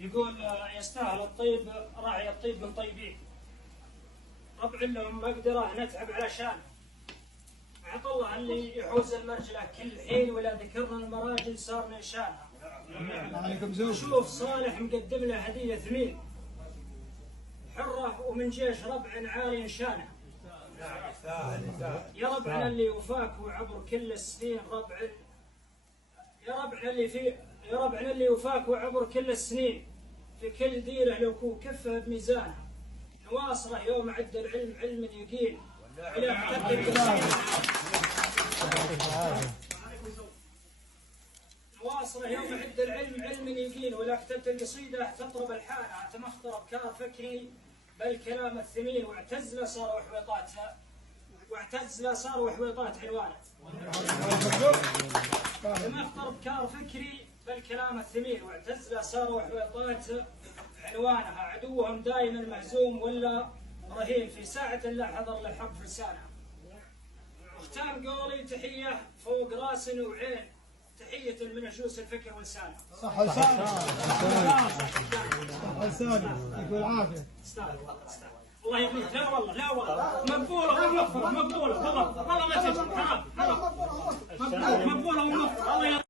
يقول يستاهل الطيب راعي الطيب من طيبين، ربع لهم مقدرة نتعب علشان عطى الله اللي يحوز المرجلة كل حين، ولا ذكرنا المراجل صار نشانها. شوف صالح مقدم له هدية ثمين، حرة ومن جيش ربع عالي شانه. يا ربعنا اللي وفاك وعبر كل السنين يا ربعنا اللي وفاك وعبر كل السنين، في كل ديره لو كفه بميزانه. نواصره يوم عد العلم علم يقين، إلى اعتد القصيدة نواصره يوم عد العلم علم يقين، ولا اعتد القصيدة تطرب الحانة. تمخطر أفكار فكري بالكلام الثمين، واعتز له صار وحويطات عنوانه. تمخطر أفكار فكري بالكلام الثمين، واعتز له صار وحويطات عنوانها. عدوهم دائما مهزوم ولا رهين، في ساعة لا حضر للحرب في لسانها. واختام قولي تحية فوق راس وعين، تحية من عجوز الفكر ولسانه. صح لسانه. صح لسانه. يقول عافية. استاهل الله يقول. لا والله مقبولة ومغفرة، مقبولة والله ما تجي. مقبولة ومغفرة. الله